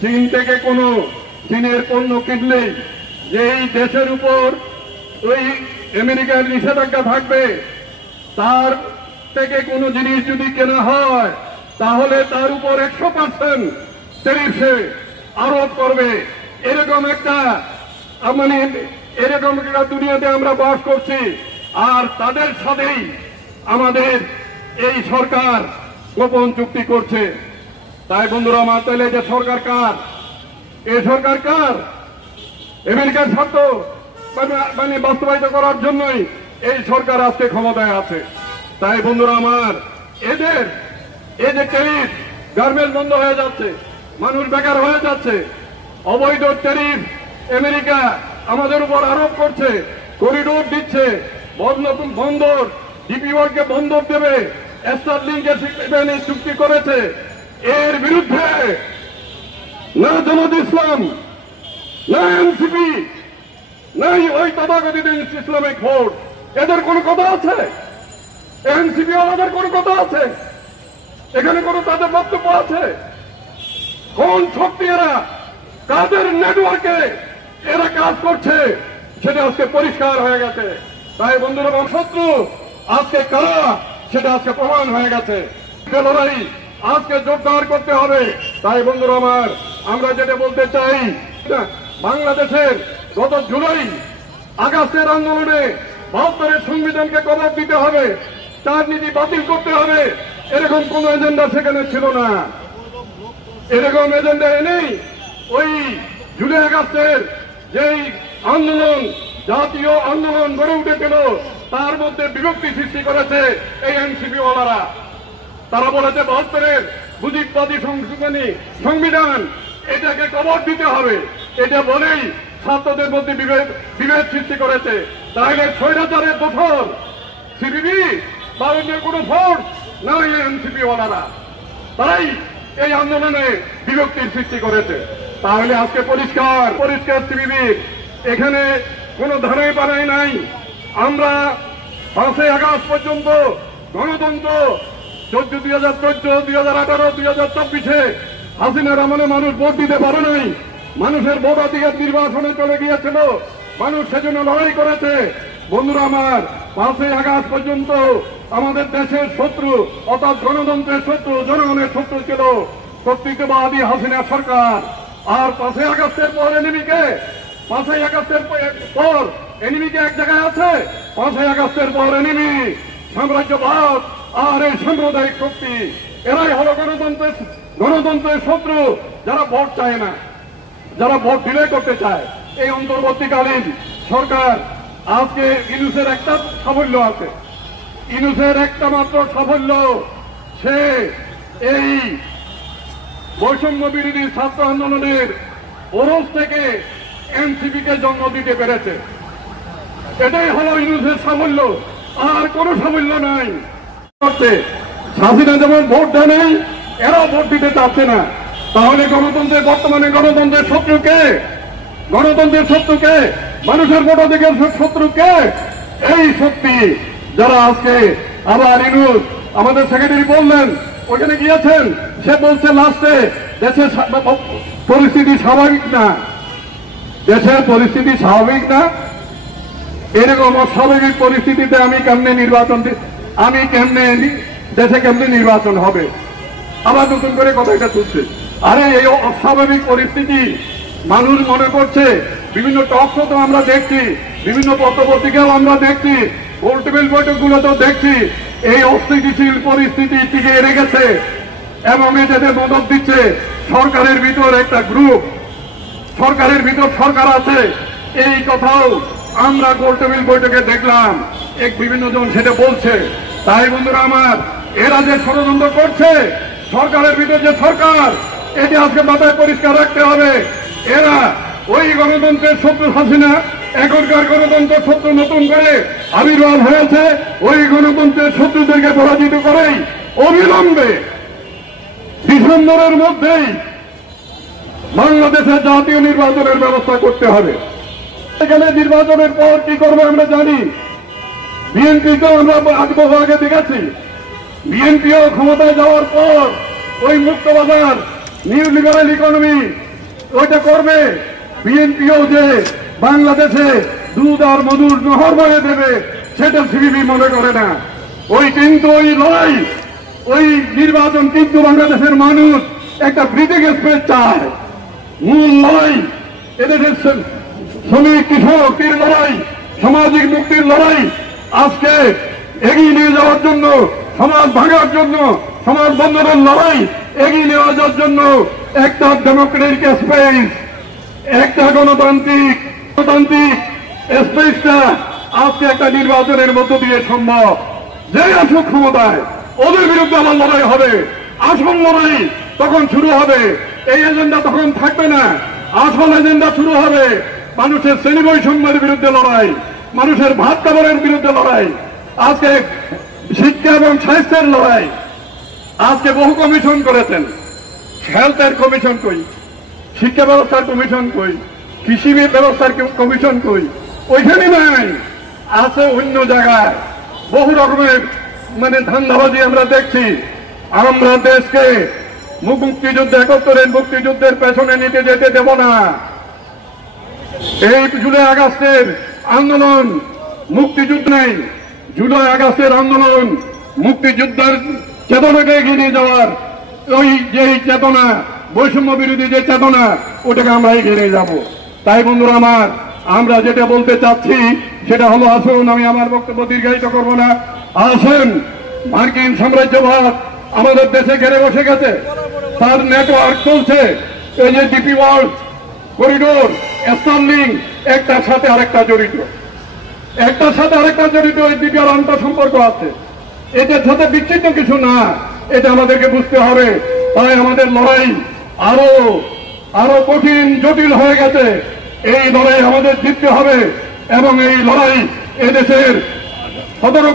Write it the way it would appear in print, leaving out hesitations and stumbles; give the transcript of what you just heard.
চীন থেকে কোনো চীনের পণ্য কিনলেই যে এই দেশের উপর ওই আমেরিকার নিষেধাজ্ঞা থাকবে, তার থেকে কোনো জিনিস যদি কেনা হয় তাহলে তার উপর 100% ট্যারিফে আরোপ করবে। এরকম একটা এরকম একটা দুনিয়াতে আমরা বাস করছি। আর তাদের সাথেই আমাদের এই সরকার গোপন চুক্তি করছে। তাই বন্ধুরা আমার, তাহলে যে সরকার কার? এই সরকার কার? আমেরিকার স্বার্থ বাস্তবায়িত করার জন্যই এই সরকার আজকে ক্ষমতায় আছে। তাই বন্ধুরা আমার, এদের এই যে ট্যারিফ, গার্মেন্টস বন্ধ হয়ে যাচ্ছে, মানুষ বেকার হয়ে যাচ্ছে, অবৈধ ট্যারিফ আমেরিকা আমাদের উপর আরোপ করছে, করিডোর দিচ্ছে, বন্দর ডিপি ওয়ার্ল্ডকে বন্দর দেবে, স্টারলিংকের চুক্তি করেছে। এর বিরুদ্ধে না জামাত ইসলাম, না এনসিপি, নাই ওই তথাকথিত ইসলামিক ফোর্স, এদের কোনো কথা আছে? এনসিপি আমাদের কোনো কথা আছে? এখানে কোনো তাদের বক্তব্য আছে? কোন শক্তি এরা, কাদের নেটওয়ার্কে এরা কাজ করছে সেটা আজকে পরিষ্কার হয়ে গেছে। তাই বন্ধুরা, শত্রু আজকে কারা সেটা আজকে প্রমাণ হয়ে গেছে। লড়াই আজকে জোরদার করতে হবে। তাই বন্ধুরা আমার, আমরা যেটা বলতে চাই, বাংলাদেশের গত জুলাই আগস্টের আন্দোলনে ৭২-এর সংবিধানকে কবর দিতে হবে, তার নীতি বাতিল করতে হবে, এরকম কোন এজেন্ডা সেখানে ছিল না। এরকম এজেন্ডা এনেই ওই জুলাই আগস্টের যেই আন্দোলন, জাতীয় আন্দোলন গড়ে উঠেছিল, তার মধ্যে বিভক্তি সৃষ্টি করেছে এই এনসিপি ওয়ালারা। তারা বলেছে ৭২-এর মুজিববাদী সংবিধান এটাকে কবর দিতে হবে, এটা বলেই ছাত্রদের মধ্যে বিভেদ সৃষ্টি করেছে। তাহলে স্বৈরাচারের দোসর সিপিবি বা অন্য কোনো ফোর্স না, এনসিপি ওয়ালারা তারাই এই আন্দোলনে বিভক্তির সৃষ্টি করেছে। তাহলে আজকে পরিষ্কার সিপিবি এখানে কোনো ধারাই পাড়াই নাই। আমরা 5ই আগস্ট পর্যন্ত গণতন্ত্র 2014, 2018, 2024-এ হাসিনার আমলে মানুষ ভোট দিতে পারে নাই। মানুষের ভোটাধিকার নির্বাচনে চলে গিয়েছিল, মানুষ সেজন্য লড়াই করেছে। বন্ধুরা আমার, 5ই আগস্ট পর্যন্ত আমাদের দেশের শত্রু অর্থাৎ গণতন্ত্রের শত্রু, জনগণের শত্রু ছিল কর্তৃত্ববাদী হাসিনা সরকার। আর 5ই আগস্টের পর এনিমিকে, 5ই আগস্টের পর এনিমিকে এক জায়গায় আছে, 5ই আগস্টের পর এনিমি সাম্রাজ্যবাদ আর এই সাম্প্রদায়িক শক্তি, এরাই হলো গণতন্ত্রের শত্রু, যারা ভোট চায় না, যারা ভোট ডিলে করতে চায়। এই অন্তর্বর্তীকালীন সরকার আজকে ইউনূসের একটা সাফল্য আছে, ইউনূসের একটা মাত্র সাফল্য, সে এই বৈষম্য বিরোধী ছাত্র আন্দোলনের ওরস থেকে এনসিপিকে জন্ম দিতে পেরেছে। এটাই হলো ইউনূসের সাফল্য, আর কোনো সাফল্য নাই। হাসিনা যেমন ভোট দেয় নাই, এরাও ভোট দিতে চাচ্ছে না। তাহলে বর্তমানে গণতন্ত্রের শত্রুকে, মানুষের ভোটাধিকার শত্রুকে এই শক্তি, যারা আজকে আবার ইউনূস আমাদের সেক্রেটারি বললেন, ওখানে গিয়েছেন, সে বলছে লাস্টে দেশের পরিস্থিতি স্বাভাবিক না, দেশের পরিস্থিতি স্বাভাবিক না। এরকম অস্বাভাবিক পরিস্থিতিতে দেশে কেমনে নির্বাচন হবে? আবার নতুন করে কথাটা তুলছে। আরে এই অস্বাভাবিক পরিস্থিতি মানুষ মনে করছে, বিভিন্ন টক শো তো আমরা দেখছি, বিভিন্ন পত্রপত্রিকাও আমরা দেখছি, গোলটেবিল বৈঠকগুলোতেও দেখছি, এই অস্থিতিশীল পরিস্থিতি টিকে রেখেছে এবং এটাতে মদত দিচ্ছে সরকারের ভিতর একটা গ্রুপ, সরকারের ভিতর সরকার আছে। এই কথাও আমরা গোলটেবিল বৈঠকে দেখলাম, বিভিন্ন জন সেটা বলছে। তাই বন্ধুরা আমার, এরা যে ষড়যন্ত্র করছে, সরকারের ভিতর যে সরকার, এটি আজকে মাথায় পরিষ্কার রাখতে হবে। এরা ওই গণতন্ত্রের শত্রু হাসিনা, এখনকার গণতন্ত্রের শত্রু নতুন করে আবির্ভাব হয়েছে, ওই গণতন্ত্রের শত্রুদেরকে পরাজিত করেই অবিলম্বে ডিসেম্বরের মধ্যেই বাংলাদেশের জাতীয় নির্বাচনের ব্যবস্থা করতে হবে। এখানে নির্বাচনের পর কি করবে আমরা জানি। বিএনপিকেও আমরা 8 বছর আগে দেখেছি, বিএনপিও ক্ষমতায় যাওয়ার পর ওই মুক্তবাজার নিউ লিবারেল ইকোনমি ওইটা করবে। বিএনপিও যে বাংলাদেশে দুধ আর মধুর নহর বয়ে দেবে সেটা সিপিবি মনে করে না। ওই কিন্তু ওই লড়াই, ওই নির্বাচন কিন্তু বাংলাদেশের মানুষ একটা ব্রিথিং স্পেস চায়। মূল লড়াই এদেশের শ্রমিক কৃষকের লড়াই, সামাজিক মুক্তির লড়াই আজকে এগিয়ে নিয়ে যাওয়ার জন্য, সমাজ ভাঙার জন্য, সমাজ বন্ধনের লড়াই এগিয়ে নিয়ে যাওয়ার জন্য একটা ডেমোক্রেটিক স্পেস, একটা গণতান্ত্রিক স্পেসটা আজকে একটা নির্বাচনের মধ্য দিয়ে সম্ভব। যে আসুক ক্ষমতায় ওদের বিরুদ্ধে আমার লড়াই হবে। আসল লড়াই তখন শুরু হবে, এই এজেন্ডা তখন থাকবে না। আসল এজেন্ডা শুরু হবে মানুষের শ্রেণী বৈষম্যের বিরুদ্ধে লড়াই, মানুষের ভাত খাবারের বিরুদ্ধে লড়াই, আজকে শিক্ষা এবং স্বাস্থ্যের লড়াই। আজকে বহু কমিশন করেছেন, হেলথের কমিশন কই, শিক্ষা ব্যবস্থার কমিশন কই, কৃষি ব্যবস্থার কমিশন কই, ওইখানে নাই, আছে অন্য জায়গায়। বহু রকমের ধান্দাবাজি আমরা দেখছি। আমরা দেশকে মুক্তিযুদ্ধ 71-এর মুক্তিযুদ্ধের পেছনে নিতে যেতে দেব না। এই জুলাই আগস্টের আন্দোলন মুক্তিযুদ্ধ নেই, জুলাই আগস্টের আন্দোলন মুক্তিযুদ্ধের চেতনাকে এগিয়ে নিয়ে যাওয়ার, ওই যে চেতনা, বৈষম্য বিরোধী যে চেতনা, ওটাকে আমরা এগিয়ে নিয়ে যাব। তাই বন্ধুরা আমার, আমরা যেটা বলতে চাচ্ছি সেটা হলো, আসুন, আমি আমার বক্তব্য দীর্ঘায়িত করব না, আসেন, মার্কিন সাম্রাজ্যবাদ আমাদের দেশে ঘেরে বসে গেছে, তার নেটওয়ার্ক চলছে। এই যে ডিপি ওয়ার্ল্ড করিডোর, স্টার্লিং, একটার সাথে আরেকটা জড়িত, একটার সাথে আরেকটা জড়িত, এই দ্বিতীয় আন্তর সম্পর্ক আছে। এটার সাথে বিচ্ছিন্ন কিছু না, এটা আমাদেরকে বুঝতে হবে। তাই আমাদের লড়াই আরো কঠিন, জটিল হয়ে গেছে। এই লড়াই আমাদের জিততে হবে এবং এই লড়াই এদেশের 17